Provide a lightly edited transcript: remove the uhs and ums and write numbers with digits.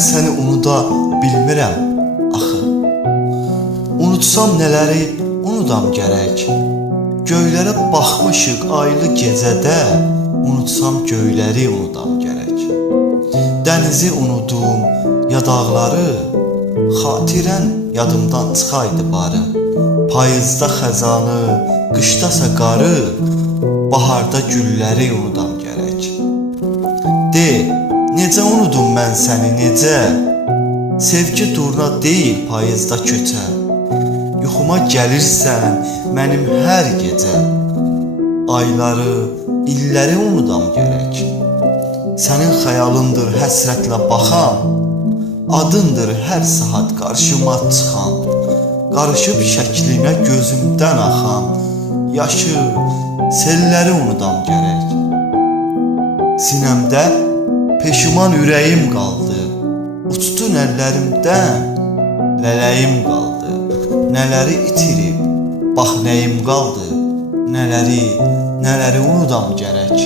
Mən səni unuda bilmirəm axı. Unutsam nələri unudam gərək. Göylərə baxmışıq aylı gecədə, unutsam göyləri unudam gərək. Dənizi unudum, ya dağları, xatirən yadımdan çıxaydı barı. Payızda xəzanı, qışdasa qarı, baharda gülləri unudam gərək. De, necə unudum mən səni, necə? Sevgi durna deyil payızda köçə. Yuxuma gəlirsən mənim hər gecə. Ayları, illəri unudam gərək. Sənin xəyalındır həsrətlə baxan, adındır hər saat qarşıma çıxan. Qarışıb şəklinə gözümdən axan, yaşı, selləri unudam gərək. Sinəmdə peşiman ürəyim qaldı, uçdu əllərimdən, lələyim qaldı. Nələri itirib, bax nəyim qaldı, nələri unudam gərək.